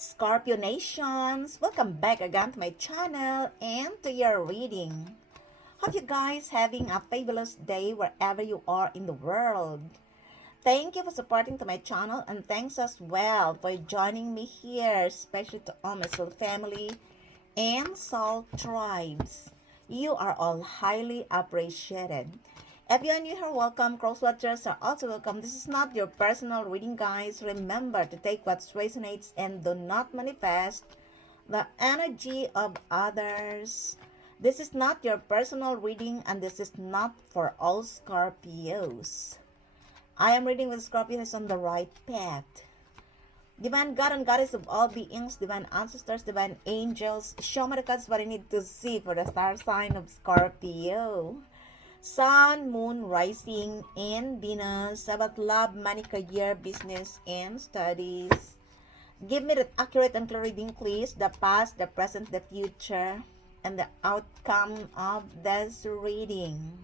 Scorpio Nations, welcome back again to my channel and to your reading. Hope you guys having a fabulous day wherever you are in the world. Thank you for supporting to my channel and thanks as well for joining me here, especially to all my soul family and soul tribes. You are all highly appreciated. If you are new here, welcome. Crosswatchers are also welcome. This is not your personal reading, guys. Remember to take what resonates and do not manifest the energy of others. This is not your personal reading and this is not for all Scorpios. I am reading with Scorpios on the right path. Divine God and Goddess of all beings, divine ancestors, divine angels, show me the cards what I need to see for the star sign of Scorpio. Sun, Moon, Rising, and Venus about love, money, career, business, and studies. Give me the accurate and clear reading, please. The past, the present, the future, and the outcome of this reading.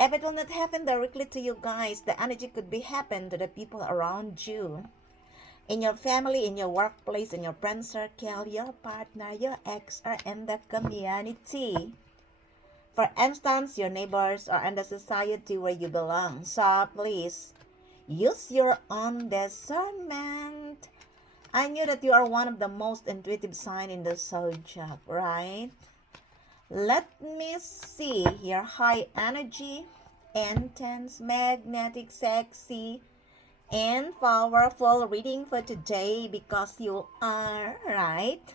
If it will not happen directly to you guys, the energy could be happen to the people around you. In your family, in your workplace, in your friend circle, your partner, your ex, or in the community. For instance, your neighbors or in the society where you belong. So please, use your own discernment. I knew that you are one of the most intuitive sign in the zodiac, right? Let me see your high energy, intense, magnetic, sexy, and powerful reading for today because you are, right?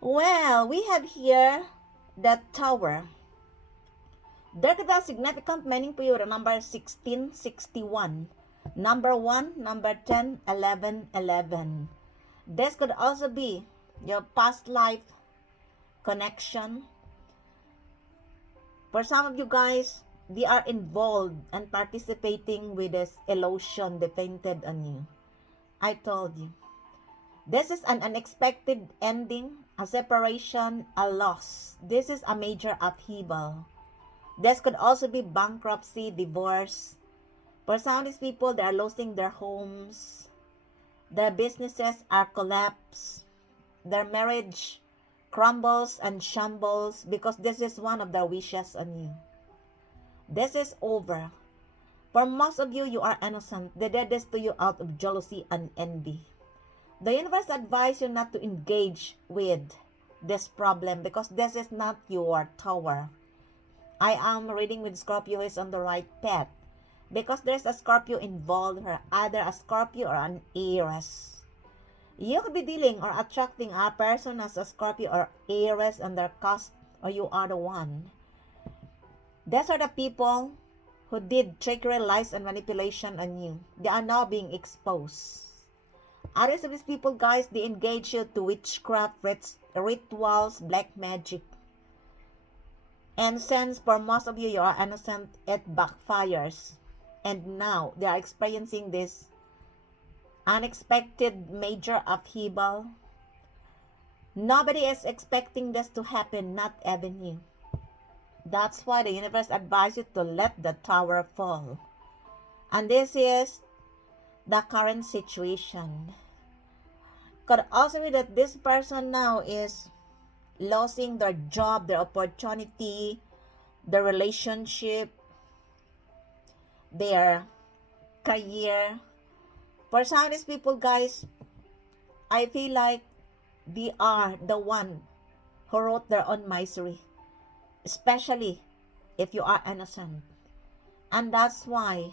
Well, we have here the Tower. There could be a significant meaning for you. Remember 1661. Number 1, number 10, 11, 11. This could also be your past life connection. For some of you guys, they are involved and participating with this illusion depended on you. I told you. This is an unexpected ending, a separation, a loss. This is a major upheaval. This could also be bankruptcy, divorce. For some of these people, they are losing their homes. Their businesses are collapsed. Their marriage crumbles and shambles because this is one of their wishes on you. This is over. For most of you, you are innocent. They did this to you out of jealousy and envy. The universe advises you not to engage with this problem because this is not your tower. I am reading with Scorpio is on the right path because there's a Scorpio involved here, either a Scorpio or an Aries. You could be dealing or attracting a person as a Scorpio or Aries on their cusp, or you are the one. These are the people who did trickery, lies, and manipulation on you. They are now being exposed. Others of these people, guys, they engage you to witchcraft, rituals, black magic. And since for most of you, you are innocent, it backfires. And now, they are experiencing this unexpected major upheaval. Nobody is expecting this to happen, not even you. That's why the universe advises you to let the tower fall. And this is the current situation. Could also be that this person now is losing their job, their opportunity, their relationship, their career. For some of these people, guys, I feel like they are the one who wrote their own misery, especially if you are innocent. And that's why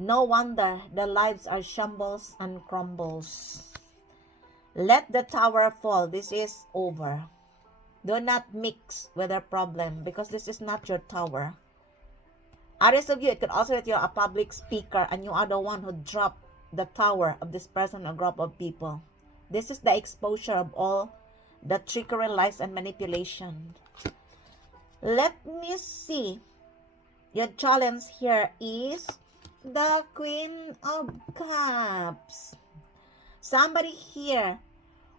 no wonder their lives are shambles and crumbles. Let the tower fall. This is over. Do not mix with their problem because this is not your tower. Others of you, it could also that you're a public speaker and you are the one who dropped the tower of this person or group of people. This is the exposure of all the trickery, lies, and manipulation. Let me see. Your challenge here is the Queen of Cups. Somebody here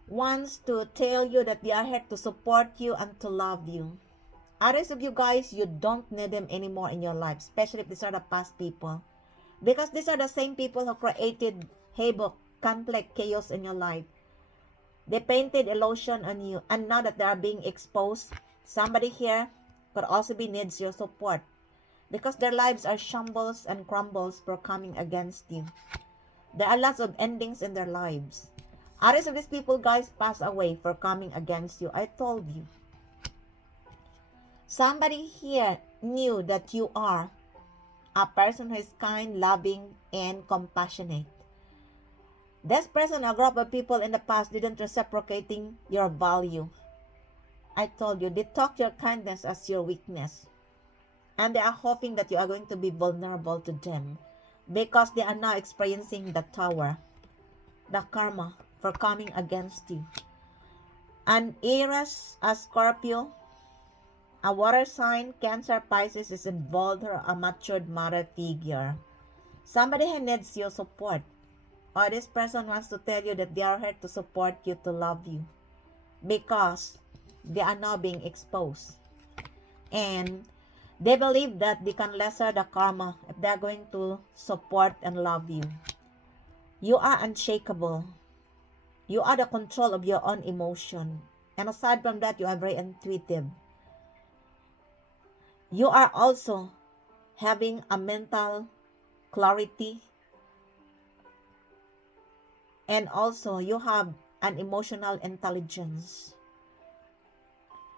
wants to tell you that they are here to support you and to love you. Others of you guys, you don't need them anymore in your life, especially if these are the past people. Because these are the same people who created havoc conflict, chaos in your life. They painted illusion on you, and now that they are being exposed, somebody here could also be needs your support because their lives are shambles and crumbles for coming against you. There are lots of endings in their lives. Others of these people, guys, pass away for coming against you. I told you. Somebody here knew that you are a person who is kind, loving, and compassionate. This person, a group of people in the past, didn't reciprocating your value. I told you, they took your kindness as your weakness. And they are hoping that you are going to be vulnerable to them because they are now experiencing the tower, the karma for coming against you. An Aries, a Scorpio, a water sign, Cancer, Pisces is involved or a matured mother figure. Somebody who needs your support. Or this person wants to tell you that they are here to support you, to love you. Because they are now being exposed. And they believe that they can lesser the karma if they are going to support and love you. You are unshakable. You are the control of your own emotion. And aside from that, you are very intuitive. You are also having a mental clarity. And also, you have an emotional intelligence.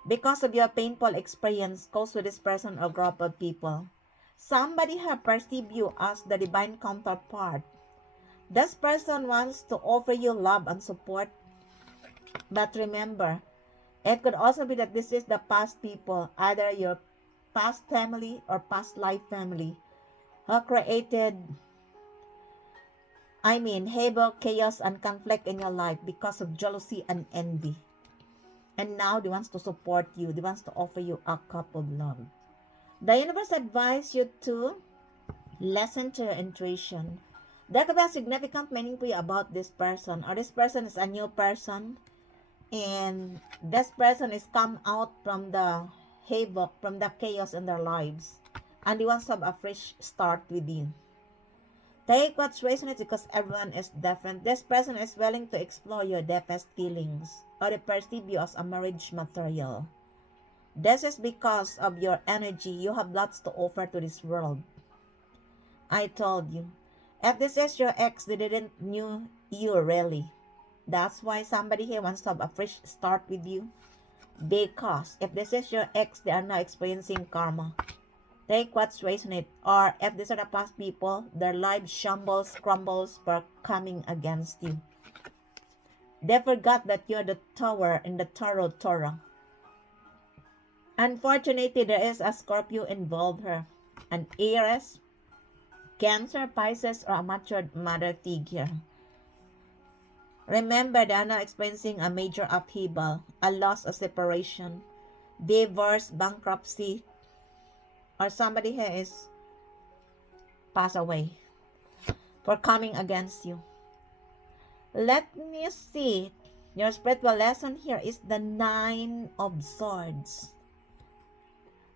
Because of your painful experience caused with this person or group of people, somebody has perceived you as the divine counterpart. This person wants to offer you love and support. But remember, it could also be that this is the past people, either your past family or past life family, who created havoc, chaos, and conflict in your life because of jealousy and envy. And now they want to support you. They want to offer you a cup of love. The universe advises you to listen to your intuition. There could be a significant meaning for you about this person. Or this person is a new person. And this person is come out from the havoc, from the chaos in their lives. And they want to have a fresh start with you. Take what's resonates because everyone is different. This person is willing to explore your deepest feelings or they perceive you as a marriage material. This is because of your energy. You have lots to offer to this world. I told you. If this is your ex, they didn't knew you really. That's why somebody here wants to have a fresh start with you. Because if this is your ex, they are now experiencing karma. Take what's resonate, or if these are the past people, their lives shambles, crumbles for coming against you. They forgot that you're the tower in the tarot Torah. Unfortunately, there is a Scorpio involved here, an Aries, Cancer, Pisces, or a matured mother figure. Remember, they are now experiencing a major upheaval, a loss, a separation, divorce, bankruptcy, or somebody who is passed away for coming against you. Let me see. Your spiritual lesson here is the 9 of Swords.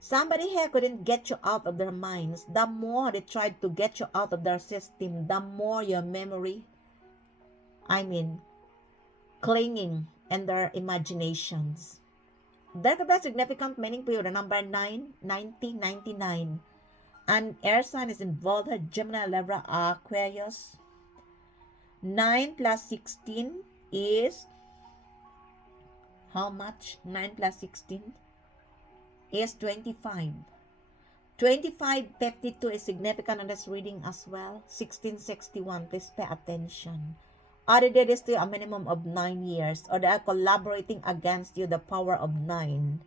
Somebody here couldn't get you out of their minds. The more they tried to get you out of their system, the more your memory, clinging in their imaginations. There could be a significant meaning for you. The number 9, 90, 99. An air sign is involved here, Gemini, Libra, Aquarius. 9 plus 16 is how much? 9 plus 16 is 25. 2552 is significant in this reading as well. 1661, please pay attention. Or they did this to you a minimum of 9 years, or they are collaborating against you, the power of 9.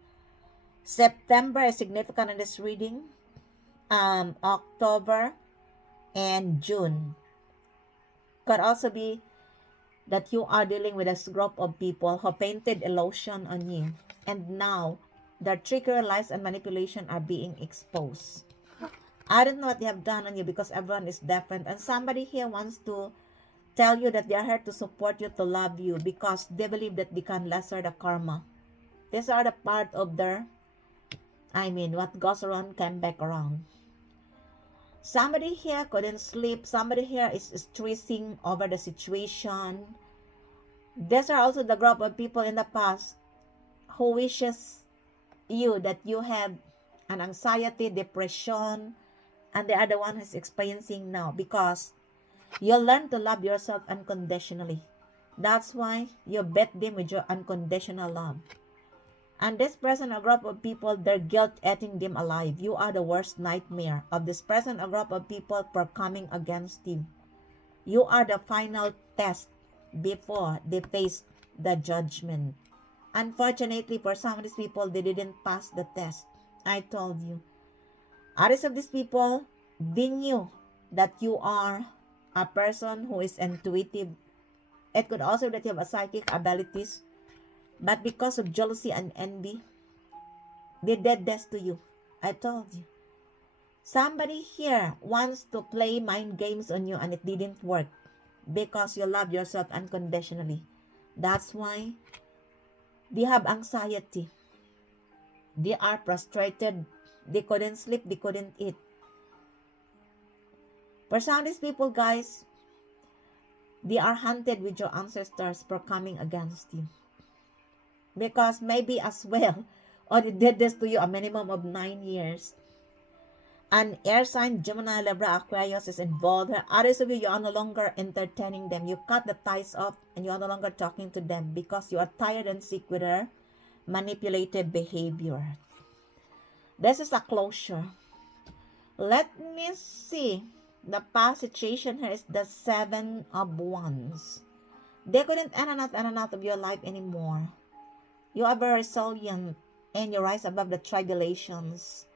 September is significant in this reading. October and June. Could also be that you are dealing with a group of people who painted illusion on you, and now their trickery, lies, and manipulation are being exposed. I don't know what they have done on you because everyone is different, and somebody here wants to tell you that they are here to support you, to love you, because they believe that they can lesser the karma. These are the part of their, what goes around come back around. Somebody here couldn't sleep. Somebody here is stressing over the situation. These are also the group of people in the past who wishes you that you have an anxiety, depression, and they are the one who's experiencing now because you learn to love yourself unconditionally. That's why you bet them with your unconditional love. And this person, a group of people, their guilt eating them alive. You are the worst nightmare of this person, a group of people for coming against you. You are the final test before they face the judgment. Unfortunately, for some of these people, they didn't pass the test. I told you. Others of these people, they knew that you are a person who is intuitive. It could also be that you have a psychic abilities. But because of jealousy and envy, they did this to you. I told you. Somebody here wants to play mind games on you and it didn't work because you love yourself unconditionally. That's why they have anxiety. They are frustrated. They couldn't sleep. They couldn't eat. For some of these people, guys, they are hunted with your ancestors for coming against you. Because maybe as well, or they did this to you a minimum of 9 years. An air sign, Gemini, Libra, Aquarius is involved. Others of you, you are no longer entertaining them. You cut the ties off and you are no longer talking to them because you are tired and sick with their manipulative behavior. This is a closure. Let me see. The past situation here is the 7 of Wands. They couldn't enter out of your life anymore. You are very resilient and you rise above the tribulations.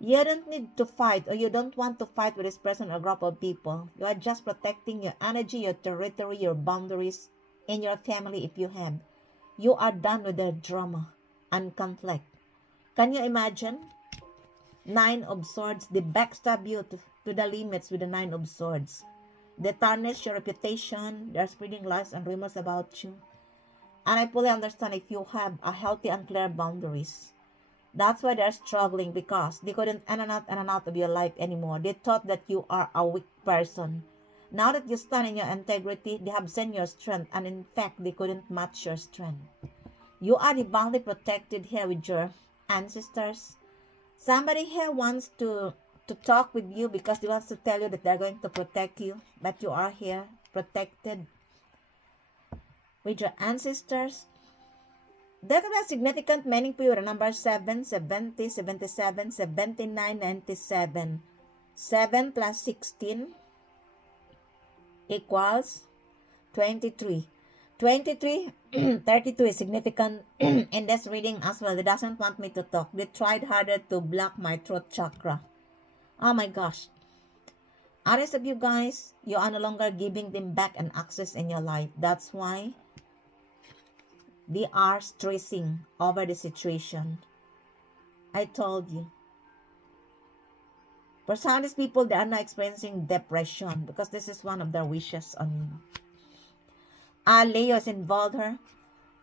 You don't need to fight or you don't want to fight with this person or group of people. You are just protecting your energy, your territory, your boundaries, and your family if you have. You are done with the drama and conflict. Can you imagine? 9 of Swords, they backstab you to the limits with the 9 of Swords. They tarnish your reputation. They are spreading lies and rumors about you. And I fully understand if you have a healthy and clear boundaries. That's why they're struggling because they couldn't in and out of your life anymore. They thought that you are a weak person. Now that you stand in your integrity, they have seen your strength and in fact, they couldn't match your strength. You are divinely protected here with your ancestors. Somebody here wants to talk with you because they want to tell you that they're going to protect you, but you are here protected with your ancestors. That has significant meaning for you. The number 7, 70, 77, 79, 97. 7 plus 16 equals 23. 23, 32 is significant in this reading as well. They doesn't want me to talk. They tried harder to block my throat chakra. Oh my gosh. Others of you guys, you are no longer giving them back an access in your life. That's why they are stressing over the situation. I told you. For some of these people, they are not experiencing depression because this is one of their wishes on you. A Leo is involved here,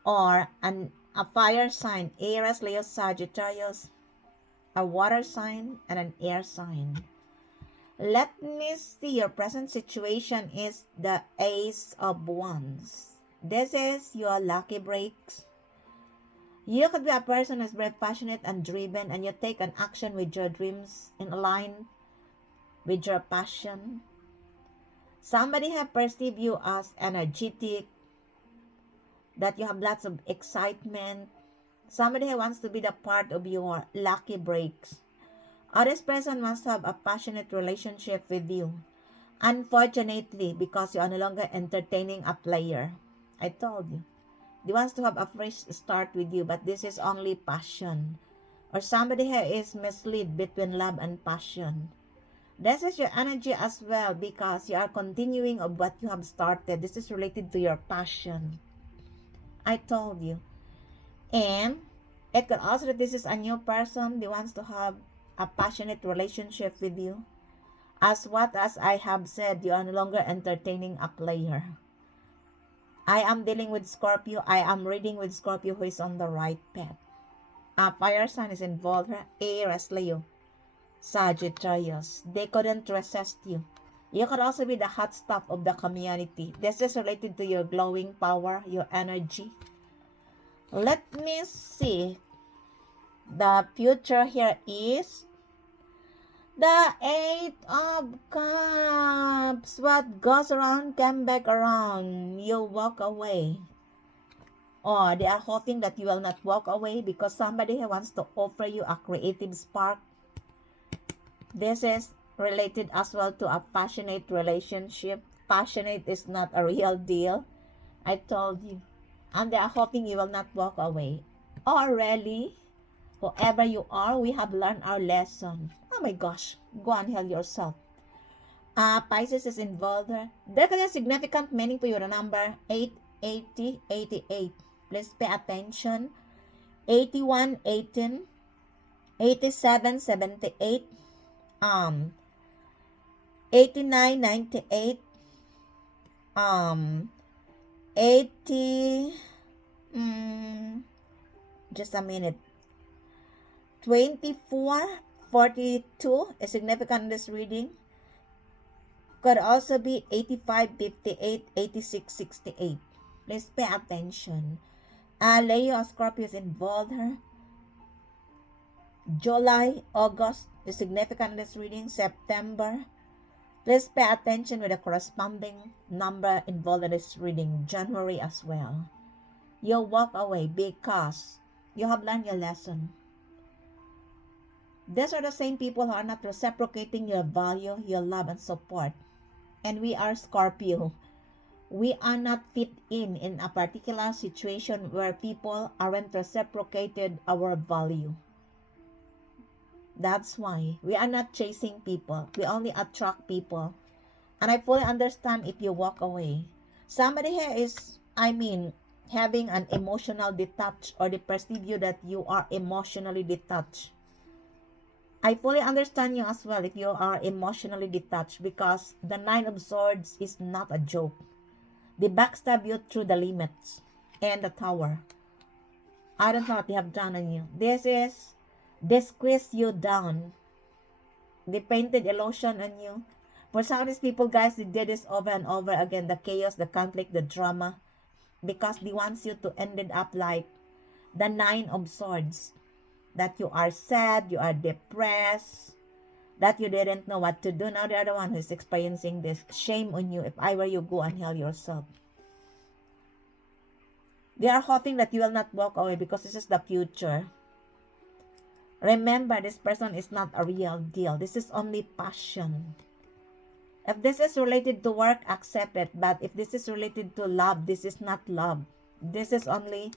or a fire sign, Aries, Leo, Sagittarius, a water sign, and an air sign. Let me see, your present situation is the Ace of Wands. This is your lucky breaks. You could be a person who's very passionate and driven and you take an action with your dreams in line with your passion. Somebody have perceived you as energetic, that you have lots of excitement. Somebody wants to be the part of your lucky breaks. Or this person must have a passionate relationship with you. Unfortunately, because you are no longer entertaining a player. I told you. They wants to have a fresh start with you, but this is only passion. Or somebody here is misled between love and passion. This is your energy as well because you are continuing of what you have started. This is related to your passion. I told you. And it could also that this is a new person. They wants to have a passionate relationship with you. As I have said, you are no longer entertaining a player. I am dealing with Scorpio. I am reading with Scorpio who is on the right path. A fire sign is involved. Aries, Leo, Sagittarius. They couldn't resist you. You could also be the hot stuff of the community. This is related to your glowing power, your energy. Let me see. The future here is the Eight of Cups. What goes around, come back around. You walk away. Or they are hoping that you will not walk away because somebody wants to offer you a creative spark. This is related as well to a passionate relationship. Passionate is not a real deal. I told you. And they are hoping you will not walk away. Oh, really? Whoever you are, we have learned our lesson. Oh my gosh, go and heal yourself. Pisces is involved there. There can be a significant meaning for your number 880, 88. Please pay attention. 81, 18, 87, 78, 89, 98, 80, just a minute. 24, 42 is significant in this reading. Could also be 85, 58, 86, 68. Please pay attention. Leo Scorpio is involved here. July, August is significant in this reading. September. Please pay attention with the corresponding number involved in this reading. January as well. You'll walk away because you have learned your lesson. These are the same people who are not reciprocating your value, your love, and support. And we are Scorpio. We are not fit in a particular situation where people aren't reciprocated our value. That's why we are not chasing people. We only attract people. And I fully understand if you walk away. Somebody here is, having an emotional detached, or they perceive you that you are emotionally detached. I fully understand you as well if you are emotionally detached, because the Nine of Swords is not a joke. They backstab you through the limits and the Tower. I don't know what they have done on you. They squeeze you down. They painted illusion on you. For some of these people, guys, they did this over and over again. The chaos, the conflict, the drama. Because they want you to end it up like the Nine of Swords. That you are sad, you are depressed, that you didn't know what to do. Now they are the one who is experiencing this. Shame on you. If I were you, go and heal yourself. They are hoping that you will not walk away because this is the future. Remember, this person is not a real deal. This is only passion. If this is related to work, accept it. But if this is related to love, this is not love. This is only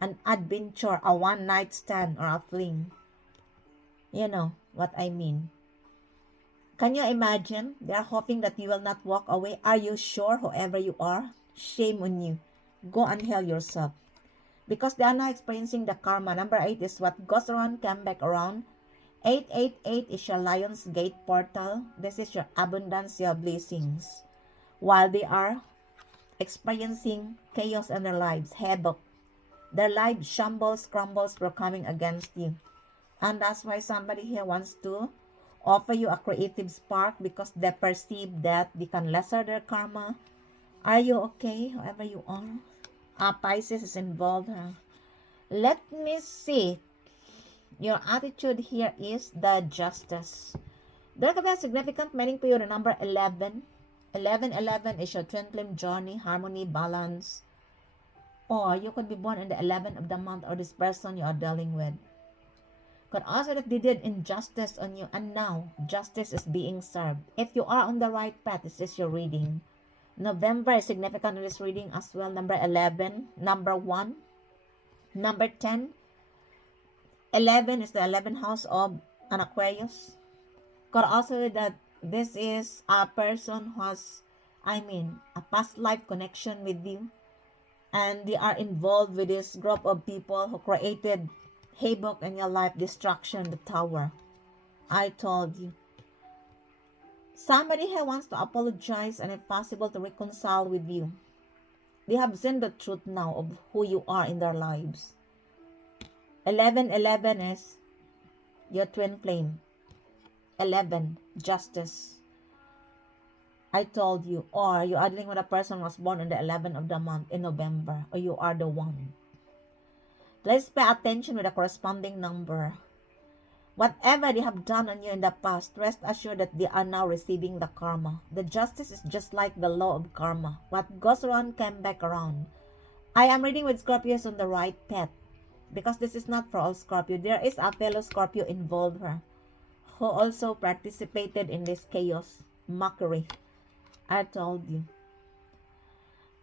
an adventure, a one-night stand, or a fling. You know what I mean. Can you imagine? They are hoping that you will not walk away. Are you sure, whoever you are? Shame on you. Go and heal yourself. Because they are now experiencing the karma. Number 8 is what goes around, come back around. 888 is your Lion's Gate portal. This is your abundance, your blessings. While they are experiencing chaos in their lives, havoc. Their lives shambles, crumbles for coming against you. And that's why somebody here wants to offer you a creative spark because they perceive that they can lesser their karma. Are you okay, whoever you are? Pisces is involved. Let me see. Your attitude here is the Justice. There could be a significant meaning for you, the number 11. 11 is your twin flame journey, harmony, balance. Or you could be born in the 11th of the month, or this person you are dealing with. Could also that they did injustice on you, and now justice is being served. If you are on the right path, this is your reading. November is significant in this reading as well. Number 11, number 1, number 10. 11 is the 11th house of an Aquarius. Could also that this is a person who has, a past life connection with you. And they are involved with this group of people who created havoc in your life, destruction, the Tower. I told you. Somebody here wants to apologize and if possible to reconcile with you. They have seen the truth now of who you are in their lives. 11 is your twin flame. 11, justice. I told you, or you are dealing with a person who was born on the 11th of the month in November, or you are the one. Please pay attention with a corresponding number. Whatever they have done on you in the past, rest assured that they are now receiving the karma. The justice is just like the law of karma. What goes around came back around. I am reading with Scorpios on the right path, because this is not for all Scorpio. There is a fellow Scorpio involved here who also participated in this chaos, mockery. I told you.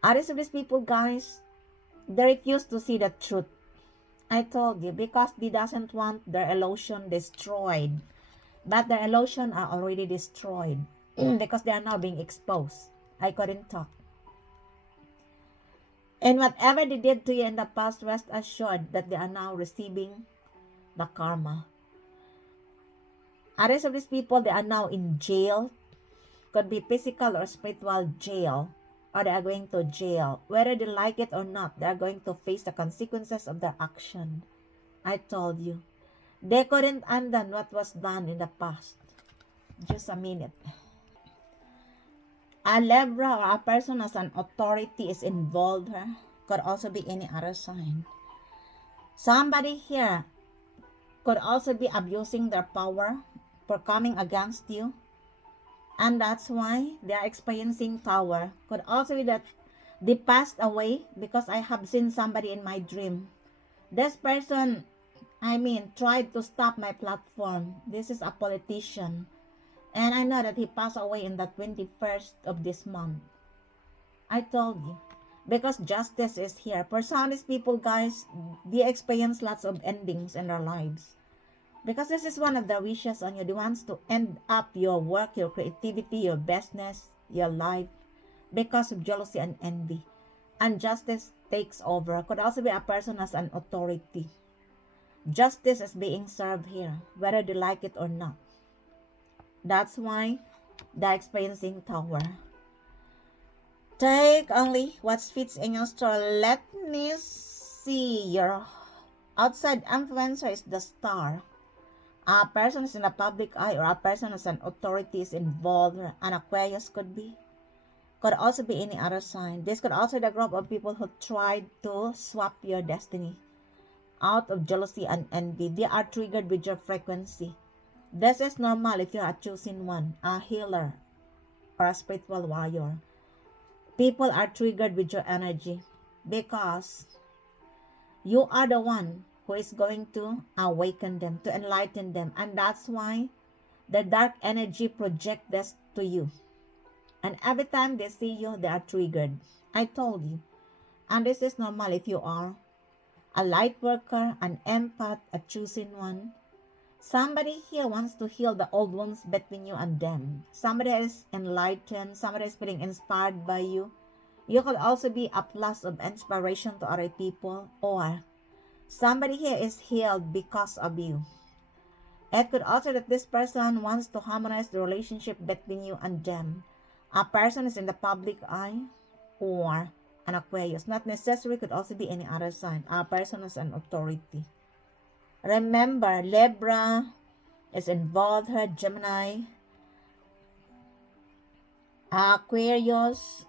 Others of these people, guys, they refuse to see the truth. I told you, because they doesn't want their illusion destroyed. But their illusion are already destroyed because they are now being exposed. I couldn't talk. And whatever they did to you in the past, rest assured that they are now receiving the karma. Others of these people, they are now in jail. Could be physical or spiritual jail. Or they are going to jail. Whether they like it or not, they are going to face the consequences of their action. I told you. They couldn't undo what was done in the past. Just a minute. A Libra or a person as an authority is involved here. Could also be any other sign. Somebody here could also be abusing their power for coming against you. And that's why they are experiencing power. Could also be that they passed away because I have seen somebody in my dream. This person, tried to stop my platform. This is a politician. And I know that he passed away in the 21st of this month. I told you. Because justice is here. For some of these people, guys, they experience lots of endings in their lives. Because this is one of the wishes on you. They want to end up your work, your creativity, your business, your life. Because of jealousy and envy. And justice takes over. Could also be a person as an authority. Justice is being served here. Whether they like it or not. That's why they're experiencing tower. Take only what fits in your store. Let me see. Your outside influencer is the star. A person is in the public eye or a person as an authority is involved. An Aquarius could be. Could also be any other sign. This could also be a group of people who tried to swap your destiny. Out of jealousy and envy. They are triggered with your frequency. This is normal if you are choosing one. A healer or a spiritual warrior. People are triggered with your energy because you are the one who is going to awaken them, to enlighten them. And that's why the dark energy projects this to you. And every time they see you, they are triggered. I told you. And this is normal if you are a light worker, an empath, a choosing one. Somebody here wants to heal the old wounds between you and them. Somebody is enlightened. Somebody is being inspired by you. You could also be a plus of inspiration to other people. Or somebody here is healed because of you. It could also that this person wants to harmonize the relationship between you and them. A person is in the public eye or an Aquarius. Not necessary, could also be any other sign. A person is an authority. Remember, Libra is involved here, Gemini, Aquarius,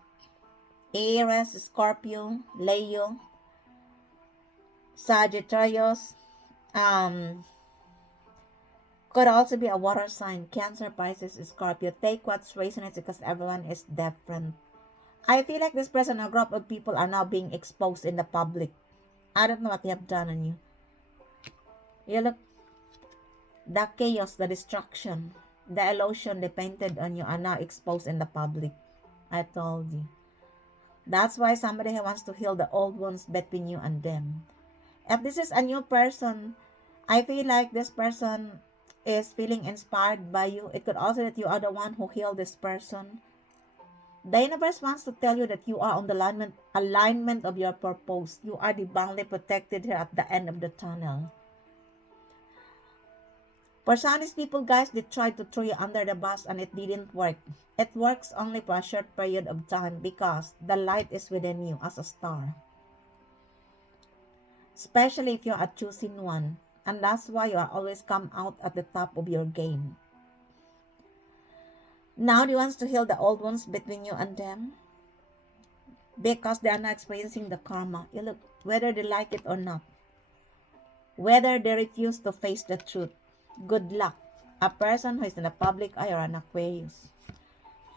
Aries, Scorpio, Leo, Sagittarius, could also be a water sign, Cancer, Pisces, Scorpio. Take what's resonates because everyone is different. I feel like this person, a group of people are now being exposed in the public. I don't know what they have done on you. You look, the chaos, the destruction, the illusion they painted on you are now exposed in the public. I told you. That's why somebody wants to heal the old wounds between you and them. If this is a new person, I feel like this person is feeling inspired by you. It could also that you are the one who healed this person. The universe wants to tell you that you are on the alignment of your purpose. You are divinely protected here at the end of the tunnel. For some of these people, guys, they tried to throw you under the bus and it didn't work. It works only for a short period of time because the light is within you as a star. Especially if you are choosing one. And that's why you are always come out at the top of your game. Now they wants to heal the old ones between you and them because they are not experiencing the karma. You look, whether they like it or not, whether they refuse to face the truth. Good luck. A person who is in the public eye or an Aquarius,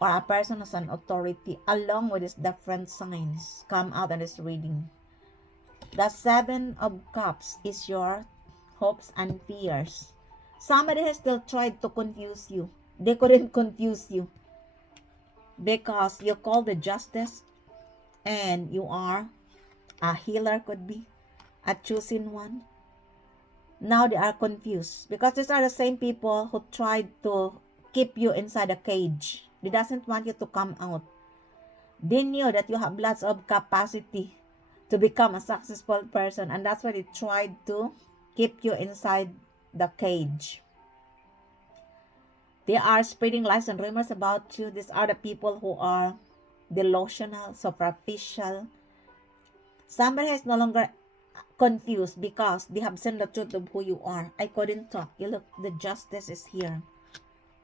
or a person who's an authority, along with his different signs, come out in this reading. The Seven of Cups is your hopes and fears. Somebody has still tried to confuse you. They couldn't confuse you because you call the justice and you are a healer, could be a chosen one. Now they are confused because these are the same people who tried to keep you inside a cage. They doesn't want you to come out. They knew that you have lots of capacity to become a successful person, and that's why they tried to keep you inside the cage. They are spreading lies and rumors about you. These are the people who are delusional, superficial. Somebody is no longer confused because they have seen the truth of who you are. I couldn't talk. You look, the justice is here.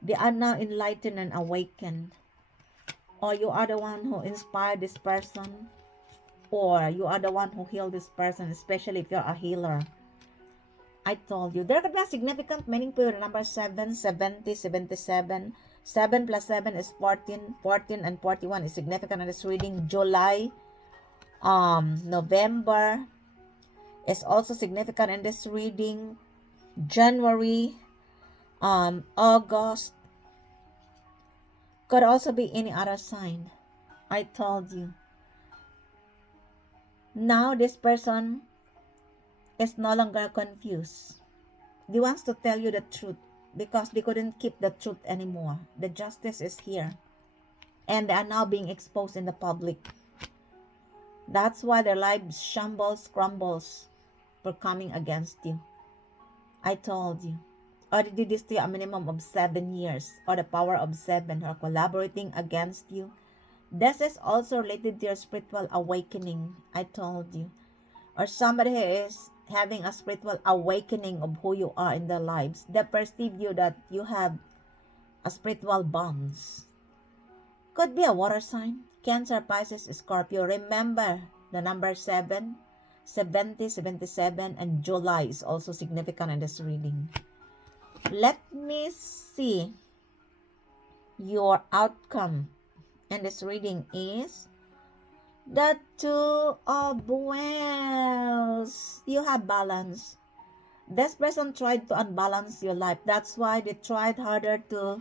They are now enlightened and awakened. Or you are the one who inspired this person, or you are the one who healed this person, especially if you're a healer. I told you, there could be a significant meaning to the number 7, 70, 77. 7 plus 7 is 14. 14 and 41 is significant in this reading. July, November is also significant in this reading. January, August. Could also be any other sign. I told you. Now this person is no longer confused. They wants to tell you the truth because they couldn't keep the truth anymore. The justice is here. And they are now being exposed in the public. That's why their lives shambles, crumbles for coming against you. I told you. Or they did this to you a minimum of 7 years. Or the power of 7 who are collaborating against you. This is also related to your spiritual awakening. I told you. Or somebody who is having a spiritual awakening of who you are in their lives. They perceive you that you have a spiritual bonds. Could be a water sign. Cancer, Pisces, Scorpio. Remember the number 7, 70, 77, and July is also significant in this reading. Let me see. Your outcome in this reading is the Two of Wands. You have balance. This person tried to unbalance your life. That's why they tried harder to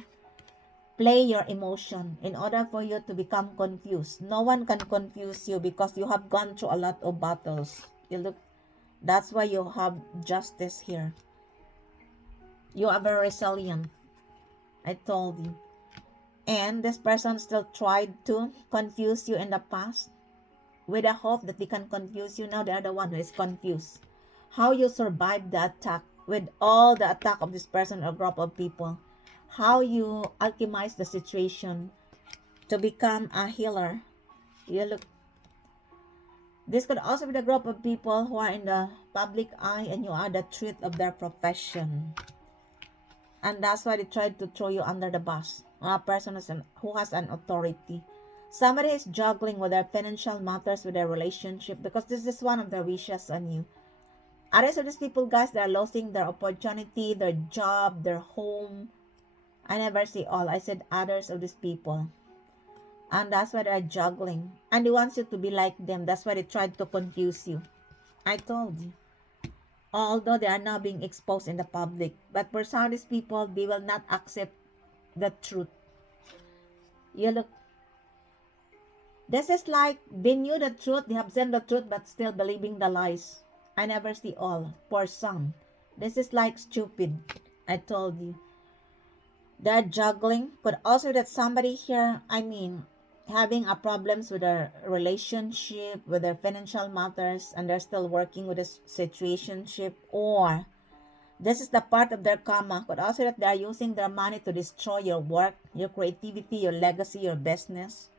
play your emotion in order for you to become confused. No one can confuse you because you have gone through a lot of battles. You look, that's why you have justice here. You are very resilient. I told you. And this person still tried to confuse you in the past with the hope that they can confuse you. Now they are the one who is confused. How you survive the attack with all the attack of this person or group of people. How you alchemize the situation to become a healer. You look. This could also be the group of people who are in the public eye and you are the truth of their profession. And that's why they tried to throw you under the bus. A person who has an authority. Somebody is juggling with their financial matters, with their relationship, because this is one of their wishes on you. Others of these people, guys, they are losing their opportunity, their job, their home. I never say all. I said others of these people. And that's why they are juggling. And they want you to be like them. That's why they tried to confuse you. I told you. Although they are now being exposed in the public. But for some of these people, they will not accept the truth. You look. This is like they knew the truth, they have seen the truth, but still believing the lies. I never see all. For some. This is like stupid. I told you. They're juggling. Could also be that somebody here, having a problems with their relationship, with their financial matters, and they're still working with this situationship, or this is the part of their karma. But also that they are using their money to destroy your work, your creativity, your legacy, your business.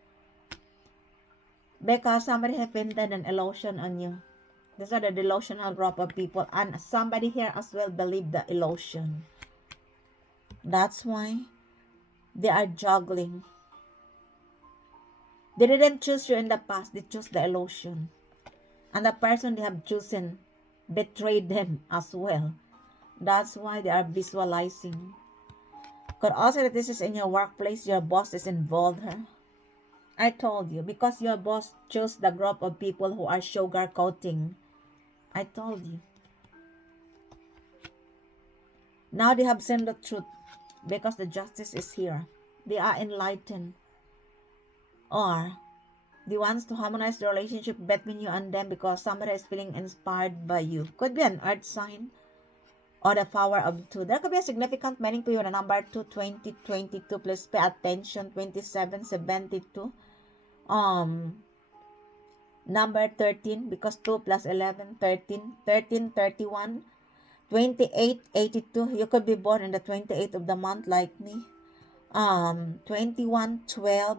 Because somebody has painted an illusion on you. These are the delusional group of people. And somebody here as well believed the illusion. That's why They are juggling. They didn't choose you in the past, they chose the illusion. And the person they have chosen betrayed them as well. That's why they are visualizing. Could also that this is in your workplace, your boss is involved. Huh? I told you, because your boss chose the group of people who are sugarcoating. I told you. Now they have seen the truth because the justice is here. They are enlightened. Or they wants to harmonize the relationship between you and them because somebody is feeling inspired by you. Could be an earth sign or the power of two. There could be a significant meaning to you. The number 2, 20, 22. Please pay attention. 27, 72. Number 13 because 2 plus 11, 13. 13, 31. 28, 82. You could be born in the 28th of the month like me. 21, 12.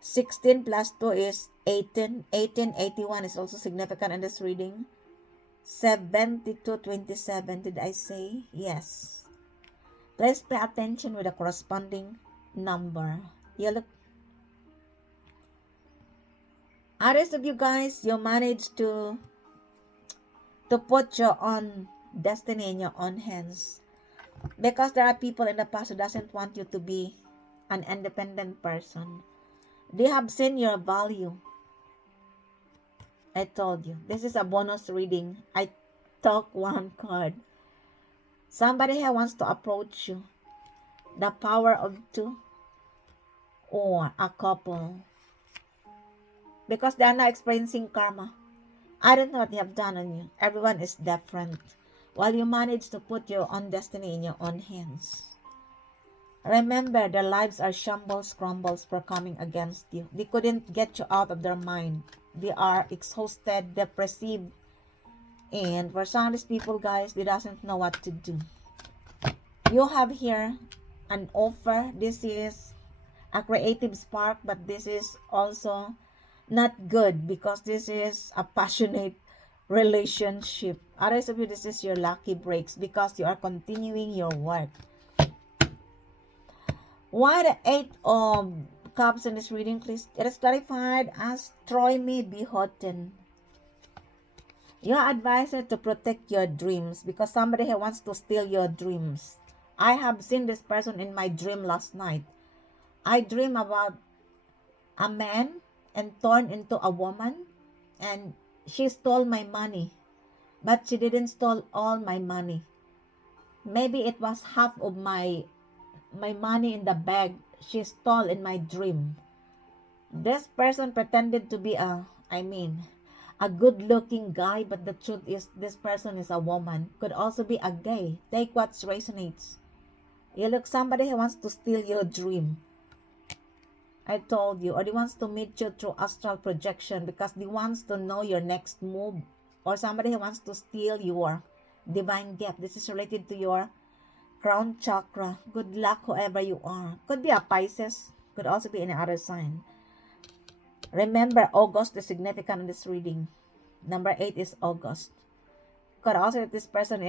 16 plus 2 is 18. 18, 81 is also significant in this reading. 72, 27. Did I say? Yes. Please pay attention with the corresponding number. You look. Others of you guys, you managed to put your own destiny in your own hands. Because there are people in the past who doesn't want you to be an independent person. They have seen your value. I told you. This is a bonus reading. I took one card. Somebody here wants to approach you. The power of two. Or a couple. Because they are not experiencing karma. I don't know what they have done on you. Everyone is different. While you manage to put your own destiny in your own hands. Remember, their lives are shambles, crumbles for coming against you. They couldn't get you out of their mind. They are exhausted, depressive. And for some of these people, guys, they doesn't know what to do. You have here an offer. This is a creative spark, but this is also not good because this is a passionate relationship. Others of you, this is your lucky breaks because you are continuing your work. Why the 8 of Cups in this reading, please? It is clarified as Troy may be hotten. You are advised to protect your dreams because somebody here wants to steal your dreams. I have seen this person in my dream last night. I dream about a man and turned into a woman, and she stole my money, but she didn't steal all my money. Maybe it was half of my money in the bag she stole in my dream. This person pretended to be a good looking guy, but the truth is this person is a woman. Could also be a gay. Take what resonates. You look, somebody who wants to steal your dream. I told you. Or they wants to meet you through astral projection because they wants to know your next move. Or somebody who wants to steal your divine gift. This is related to your crown chakra. Good luck whoever you are. Could be a Pisces. Could also be any other sign. Remember, August is significant in this reading. Number 8 is August. Could also if this person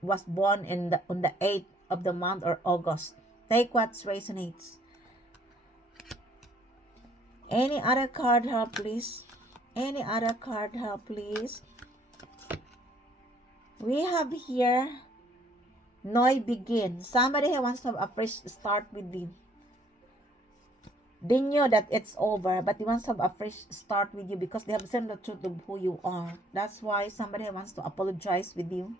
was born on the 8th of the month or August. Take what resonates. Any other card here, please? Any other card here, please? We have here Noi begin. Somebody who wants to have a fresh start with you. They knew that it's over, but they want to have a fresh start with you because they have seen the truth of who you are. That's why somebody wants to apologize with you.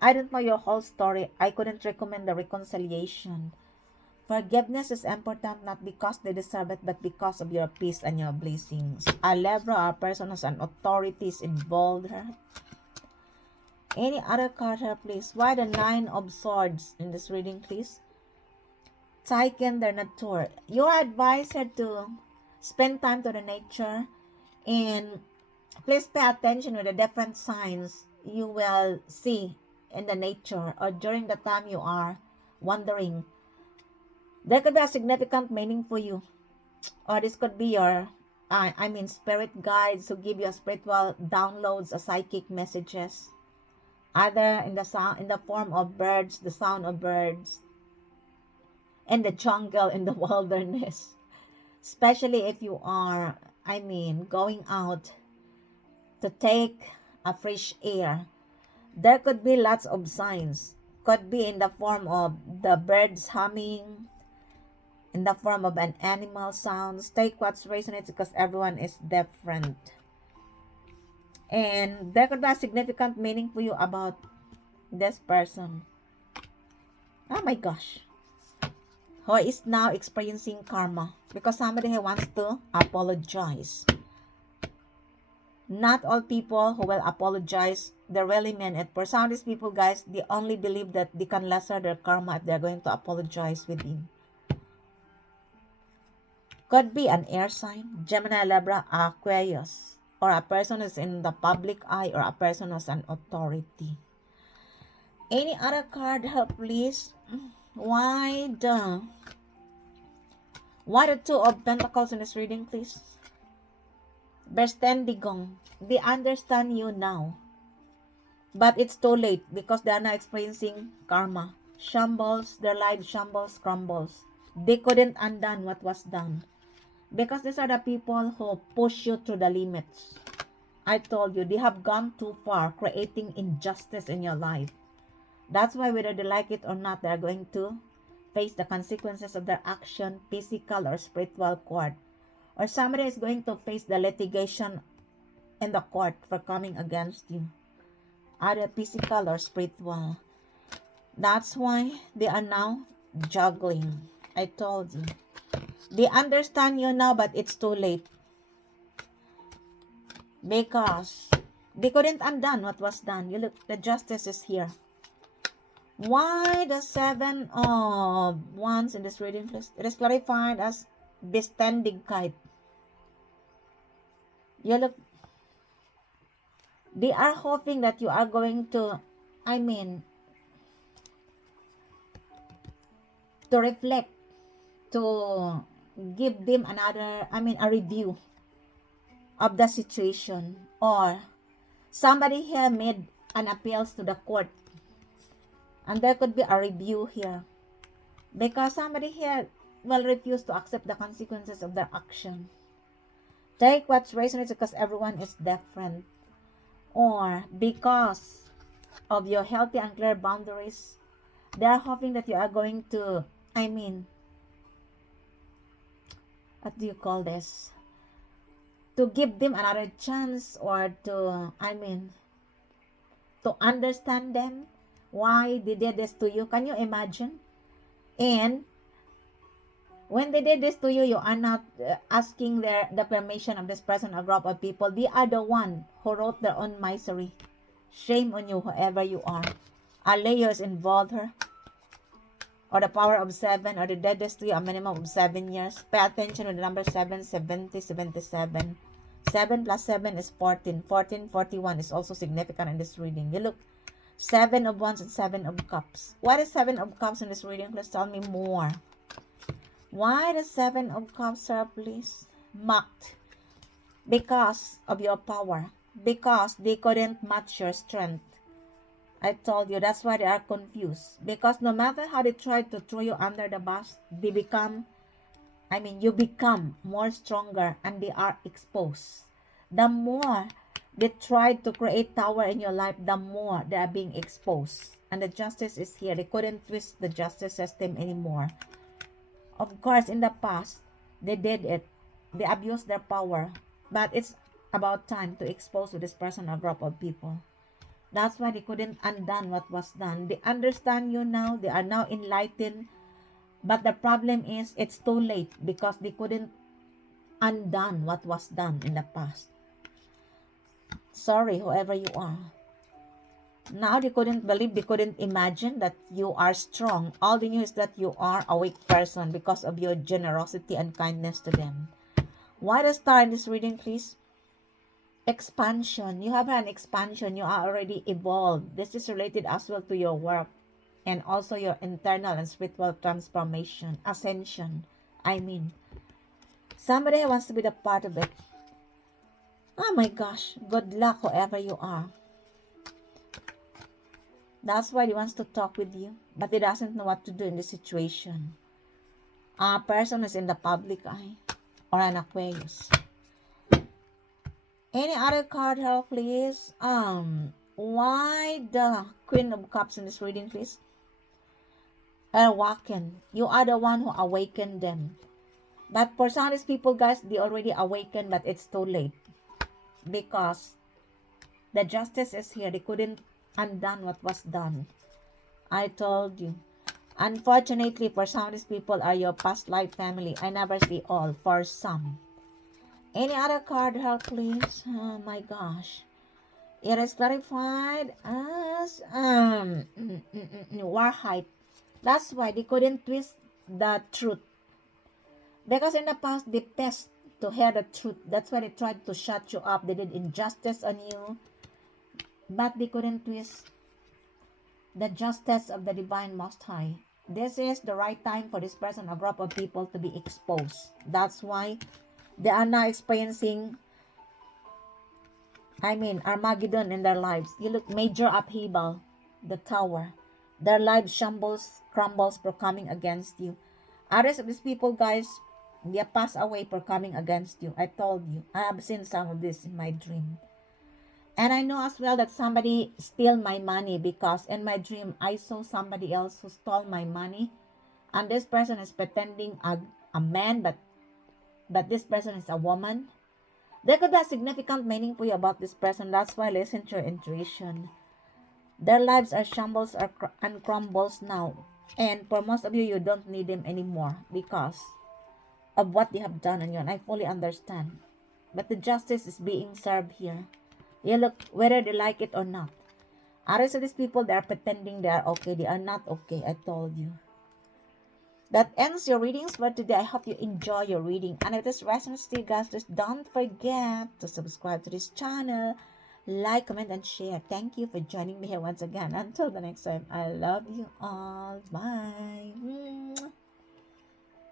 I don't know your whole story. I couldn't recommend the reconciliation. Forgiveness is important not because they deserve it, but because of your peace and your blessings. A Libra, a person who's an authority is involved. Any other card here, please? Why the 9 of Swords in this reading, please? Zeichen der Natur. You are advised to spend time to the nature and please pay attention to the different signs you will see in the nature or during the time you are wandering. There could be a significant meaning for you, or this could be your spirit guides who give you spiritual downloads or psychic messages, either in the form of birds, the sound of birds, in the jungle, in the wilderness. Especially if you are, going out to take a fresh air. There could be lots of signs. Could be in the form of the birds humming, in the form of an animal sounds. Take what's resonates because everyone is different. And there could be a significant meaning for you about this person. Oh my gosh. Who is now experiencing karma because somebody who wants to apologize. Not all people who will apologize, they really mean it. For some of these people, guys, they only believe that they can lesser their karma if they're going to apologize with you. Could be an air sign, Gemini, Libra, Aquarius, or a person who's in the public eye, or a person who's an authority. Any other card help, please? Why the Two of Pentacles in this reading, please? Berstendigong. They understand you now. But it's too late because they are now experiencing karma. Shambles, their life shambles, crumbles. They couldn't undo what was done. Because these are the people who push you to the limits. I told you, they have gone too far creating injustice in your life. That's why whether they like it or not, they are going to face the consequences of their action, physical or spiritual court. Or somebody is going to face the litigation in the court for coming against you. Either physical or spiritual. That's why they are now juggling. I told you. They understand you now, but it's too late. Because they couldn't undo what was done. You look, the justice is here. Why the 7 of Wands in this reading, please? It is clarified as Bestendigkeit. You look, they are hoping that you are going to, to reflect, to give them another, a review of the situation. Or somebody here made an appeals to the court. And there could be a review here. Because somebody here will refuse to accept the consequences of their action. Take what's resonates because everyone is different. Or because of your healthy and clear boundaries, they are hoping that you are going to, what do you call this? To give them another chance, or to, to understand them. Why they did this to you. Can you imagine? And when they did this to you, you are not asking the permission of this person or group of people. They are the one who wrote their own misery. Shame on you, whoever you are. A Leo is involved here. Or the power of 7, or the deadest to you, a minimum of 7 years. Pay attention with the number 7, 70, 77. 7 plus 7 is 14. 14, 41 is also significant in this reading. You look, 7 of Wands and 7 of Cups. What is 7 of Cups in this reading? Please tell me more. Why the 7 of Cups, sir, please? Mocked. Because of your power. Because they couldn't match your strength. I told you, that's why they are confused. Because no matter how they try to throw you under the bus, they become, you become more stronger and they are exposed. The more they tried to create tower in your life, the more they are being exposed. And the justice is here. They couldn't twist the justice system anymore. Of course, in the past, they did it. They abused their power. But it's about time to expose to this person a group of people. That's why they couldn't undo what was done. They understand you now. They are now enlightened. But the problem is, it's too late because they couldn't undo what was done in the past. Sorry, whoever you are. Now they couldn't believe, they couldn't imagine that you are strong. All they knew is that you are a weak person because of your generosity and kindness to them. Why the star in this reading, please? Expansion. You have an expansion. You are already evolved. This is related as well to your work and also your internal and spiritual transformation, ascension. Somebody wants to be the part of it. Oh my gosh, good luck whoever you are. That's why he wants to talk with you, but he doesn't know what to do in this situation. A person is in the public eye or an Aquarius. Any other card help, please? Why the Queen of Cups in this reading, please? Awaken. You are the one who awakened them. But for some of these people, guys, they already awakened, but it's too late. Because the justice is here. They couldn't undone what was done. I told you. Unfortunately, for some of these people are your past life family. I never see all. For some. Any other card help, please? Oh my gosh. It is clarified as war height. That's why they couldn't twist the truth. Because in the past, they pest to hear the truth. That's why they tried to shut you up. They did injustice on you. But they couldn't twist the justice of the Divine Most High. This is the right time for this person, a group of people, to be exposed. That's why they are now experiencing, Armageddon in their lives. You look, major upheaval, the tower. Their lives shambles, crumbles for coming against you. Others of these people, guys, they pass away for coming against you. I told you. I have seen some of this in my dream. And I know as well that somebody stole my money because in my dream, I saw somebody else who stole my money. And this person is pretending a man, but this person is a woman. There could be a significant meaning for you about this person. That's why listen to your intuition. Their lives are shambles and crumbles now. And for most of you, you don't need them anymore because of what they have done on you. And I fully understand. But the justice is being served here. You look, whether they like it or not. Others of these people, they are pretending they are okay. They are not okay. I told you. That ends your readings for today. I hope you enjoy your reading. And if this resonates with you guys, just don't forget to subscribe to this channel. Like, comment, and share. Thank you for joining me here once again. Until the next time, I love you all. Bye.